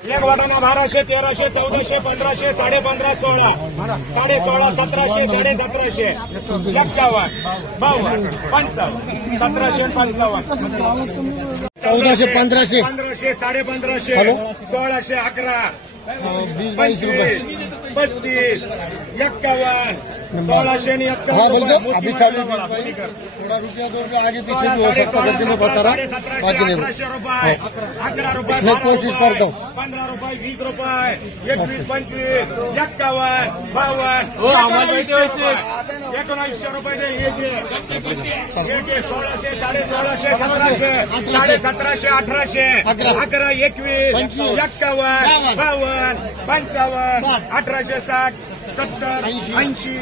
एक वाटाणा 1200, 1300, 1400, 1500, 1550, 16, 16.5, 1700, 1750, 51, 52, 55, 1700, 55, 1400, 1500, 1500, 1550, 1600, 11, 20, 25, 35, 51, 1600 ने 51 अभी चालू थोड़ा रुपया 2 रुपया आगे पीछे भी हो सकता है, मैं बता रहा बाकी नहीं। 11 रुपये मैं कोशिश करता हूँ। 15 रुपये 20 रुपये 21, 25, 51, 52, 1900 रुपये दे ये 1600, 1650, 1700, 1750, 1800, 11, 21, 51, 52, 55, 1860, 70, 80,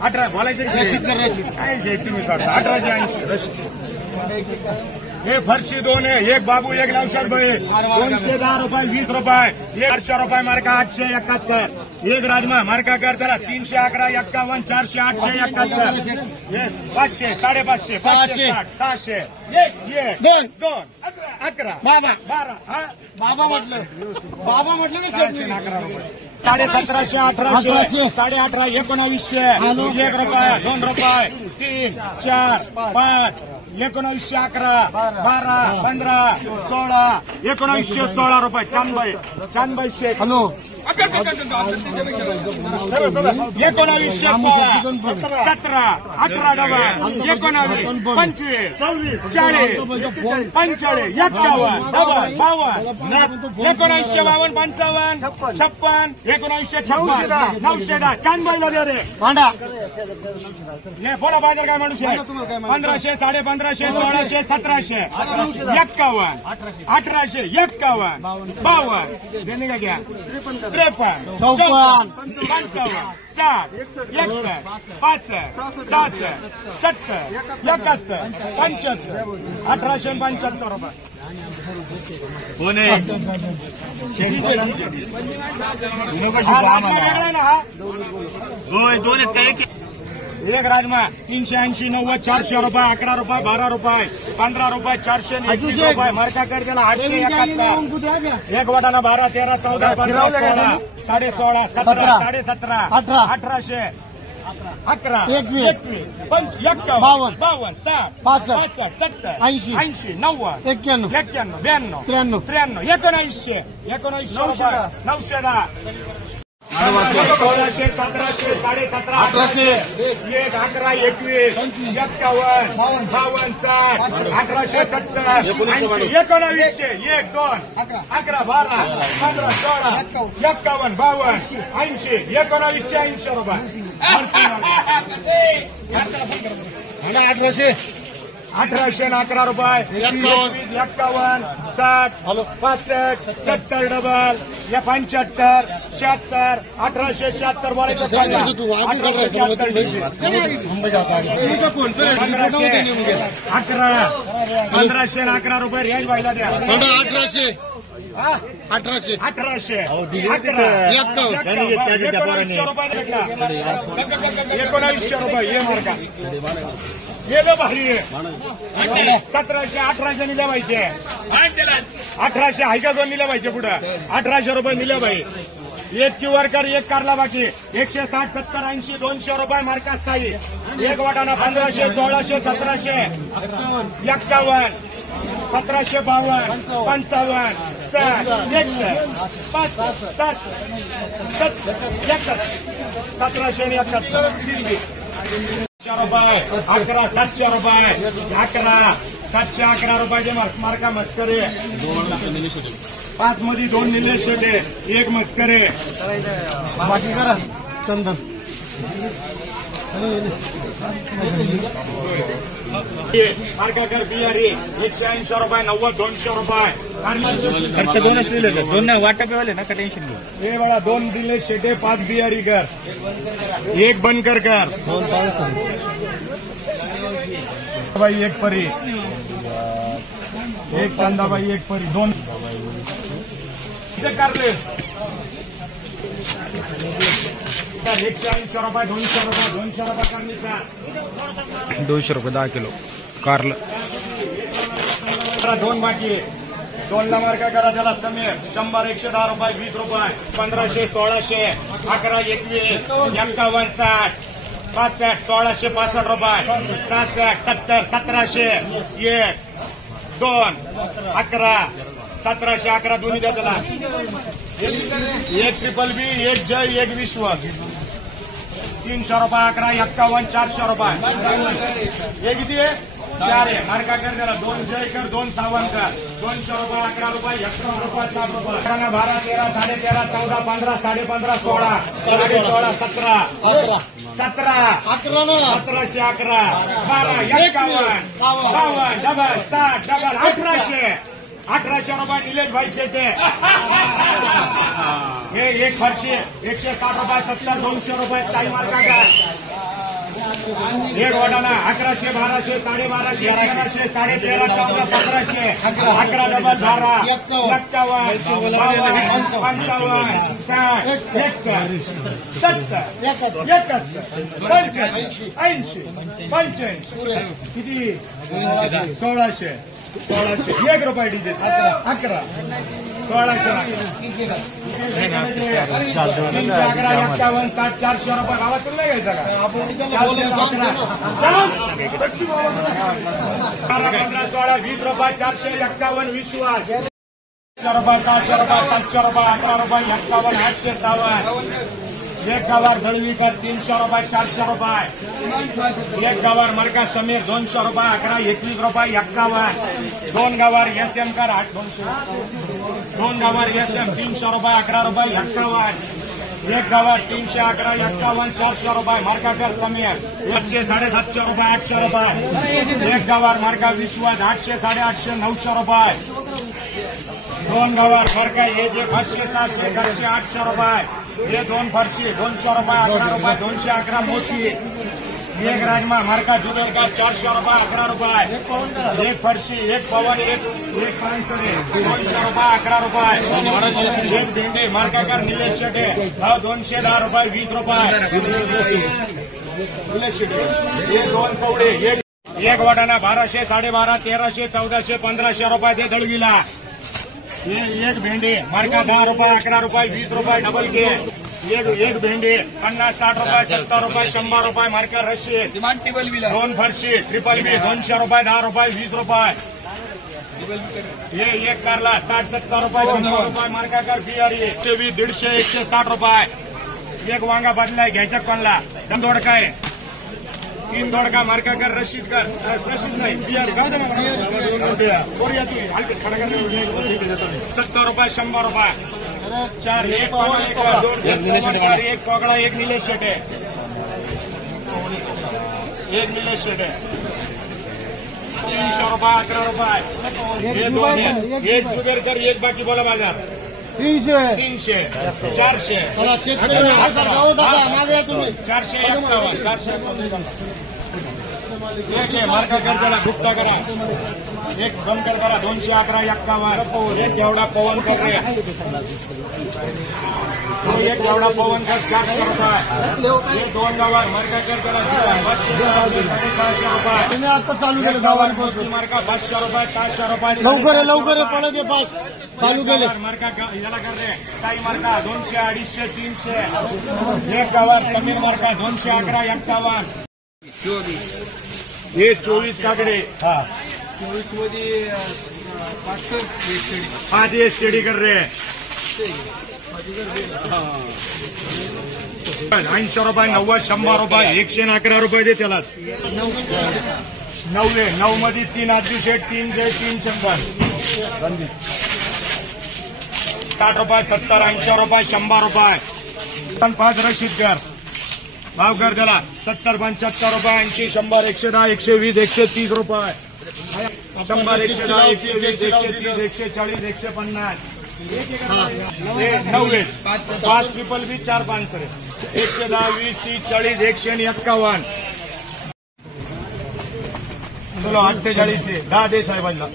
18 बोलायचं 80 तुम्ही सांगता 1880 हे फरशी 2 आहे, एक बाबू, एक नौशाद भाई, 210 रुपये 20 रुपये, 800 रुपये मार्का 871, एक राजमा मार्का कर त्याला 311, 51, 400, 871, 500, 550, 560, 600, 2, 11, 12, हा बाबा म्हटलं ना 11 रुपये 1750, 1800, 18.5, 1900, 1 रुपये 2 रुपये 3, 4, 5, 1900, 11, 12, 15, 16, 1916 रुपये 95 शेख. हॅलो 1916, 17, 18 डबल 19, 25, 40, 45, 51, डबल 52, 1952, 55, 56, 1956, 910, 95 ला दे रे भांडा हे बोला पाहिजे काय माणूस आहे 1500, 1550, 1600, 1700, 51, 1800, 51, 52 देणे का घ्या 53, 54, 55, 60, 61, 65, 66, 70, 71, 75, 1875 रुपये कोणी होय 2 आहेत काय एक राजमा 380, 90, 400 रुपये 11 रुपये 12 रुपये 15 रुपये 421 रुपये मार्का कर त्याला 871, एक वाटाणा 12, 13, 14, 15, 16, 16.5, 17, 17.5, 1800, 11, 21, 51, 52, 60, 65, 70, 80, 90, 91, 92, 93, 1900, 1900 रुपये 910, 1600, 1700, 17.5, 1800, 1, 11, 21, 51, 52, 60, 1870, 80, 1900, 1, 2, 11, 12, 15, 16, 51, 52, 80, 1980 रुपये 1800 1800 11 रुपये 51, 60, 65, 70 डबल 75, 76, 1876 बोलायचं 1511 रुपये रियाज व्हायला द्या 1800 1900 रुपये ये मार्का ये दो भारी आहे 1700, 1800 निल्या पाहिजे 1800 आहे का 2 निल्या पाहिजे पुढे 1800 रुपये निल्या पाहिजे एक क्यूआर कर एक कारला बाकी 160, 70, 80, 200 रुपये मार्का साई एक वाटाणा 1500, 1600, 1700, 51, 1752, 55, 60, 5, 7, 1700 आणि 71 रुपये 11, 700 रुपये 11, 711 रुपयाचे मार्का मस्करे 5 मध्ये 2 निलेश शेटे 1 मस्करे बाकी करा चंदन मार्का कर बिहारी 180 रुपये 90, 200 रुपये 2 वाटप वाले ना का टेन्शन घेऊ हे बघा 2 दिले शेटे 5 बिहारी कर 1 बनकर कर भाई 1 परी 1 चंदाबाई 1 परी 2 कारले 180 रुपये 200 रुपये 200 रुपये करण्याचा 200 रुपये 10 किलो कारलं 2 बाकी 2 ला मार्का करा त्याला समीर 100 110 रुपये 20 रुपये 1500 1600 11 21 51 60 65 1665 रुपये 66 70 1700 1 2 11 1700 11 दोन्ही द्या त्याला एक ट्रिपल बी एक जय एक विश्वास 300 रुपये 11 51 400 रुपये हे किती आहे 4 आहे मार्का कर त्याला 2 जय कर 2 सावंत कर 200 रुपये 11 रुपये 11 रुपये 7 रुपये 12 13 13.5 14 15 15.5 16 16.5 17 17 1711 12 51 52 डबल 60 डबल 1800 रुपये निलेश भाई शेटे हे एक फरशी 160 रुपये 70 200 रुपये ताई मार्का का एक वाटाणा 1100 1200 12.5 1100 13.5 14 1500 11 डबल 12 51 किती 1600 1 रुपये डीजे 11 1600 11 51 60 400 रुपये गावातून नाही घ्यायचा का 15 16 20 रुपये 451 विश्वास 400 रुपये 700 रुपये 700 रुपये 18 रुपये 51 807 एक गवार दळवीकर 300 रुपये 400 रुपये एक गवार मरका समीर 200 रुपये 11 21 रुपये 51 2 गवार एसएम कर 200 2 गवार एसएम 300 रुपये 11 रुपये 51 एक गवार 300 11 51 400 रुपये मार्का कर समीर 800 750 रुपये 800 रुपये एक गवार मार्का विश्वास 800 850 900 रुपये 2 गवार मार्का हे जे 500 700 700 800 रुपये ये 2 फरशी 200 रुपये 11 रुपये 211 मोठी एक राजमा मार्का जुगल का 400 रुपये 11 रुपये एक फरशी एक पवन एक पानसरे 200 रुपये 11 रुपये एक भेंडी मार्का कर निलेश शेटे 210 रुपये 20 रुपये निलेश शेटे ये 2 पवडे एक वाटाणा 1200 12.5 1300 1400 1500 रुपये दे दळवीला ये एक भेंडी मार्का 10 रुपये 11 रुपये 20 रुपये डबल के एक भेंडी 50 60 रुपये 70 रुपये 100 रुपये मार्का रशीद 2 फरशी ट्रिपल बी 200 रुपये 10 रुपये 20 रुपये ये एक कारला 60 70 रुपये 100 रुपये मार्का कर बिहारी 120 150 160 रुपये एक वांगा बदलाय घ्यायचा कोणला दोडका आहे 3 दोडका मार्का कर रशीद कर रशीद नाही बिहारी का 70 रुपये 100 रुपये 4 एक पगड़ा एक निलेश शेटे एक निलेश शेटे 300 रुपये 11 रुपये ये 2 एक जुगेर कर एक बाकी बोला बाजार 300 400 एक मार्का कर त्याला गुप्ता करा एक बंकर करा 211 51 एक एवढा पवन कर रे एक एवढा पवन कर 400 रुपये एक 2 गावार मार्का कर त्याला 750 रुपये आता चालू केलं गावात मार्का 500 रुपये 700 रुपये लवकर पडत आहे पास चालू केले मार्का याला कर रे साई मार्का 200 250 300 एक गावार समीर मार्का 211 51 ये 24 काकडे 24 मध्ये 5 ये स्टडी कर रे 80 रुपये 90 100 रुपये 111 रुपये दे त्याला 9 मध्ये 3 आधी शेट 3 जय 3 चंबर 60 रुपये 70 80 रुपये 100 रुपये 5 रशीद कर भाव कर त्याला 70 75 रुपये 80 100 110 120 130 रुपये 100 110 120 130 140 150 90 5 ट्रिपल बी 4 5 110 20 30 40 151 चलो 48 से 10 दे साहेबांना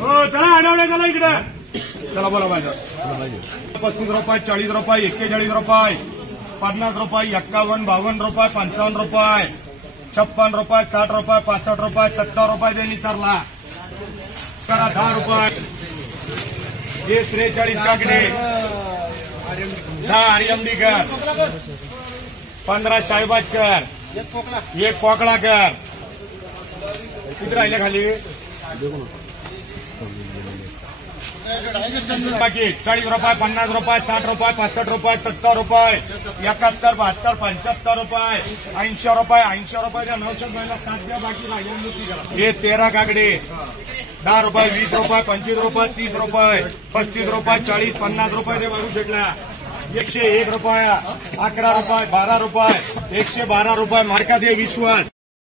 हो चला अडवले चला इकडे चला बोला पाहिजे 35 रुपये 40 रुपये 41 रुपये 50 रुपये 51 52 रुपये 55 रुपये 56 रुपये 60 रुपये 65 रुपये 70 रुपये दे निसरला करा 10 रुपये हे 43 काकडे 10 हरियमडी कर 15 शाहीबाज कर एक पोकळा कर किती राहिले खाली बाकी 40 रुपये 50 रुपये 60 रुपये 65 रुपये 70 रुपये 71 72 75 रुपये 80 रुपये 80 रुपये 900 महिला 7 द्या बाकी राहिले हे 13 काकडे 10 रुपये 20 रुपये 25 रुपये 30 रुपये 35 रुपये 40 50 रुपये दे बाजू शेटला 101 रुपये 11 रुपये 12 रुपये 112 रुपये मार्का दे विश्वास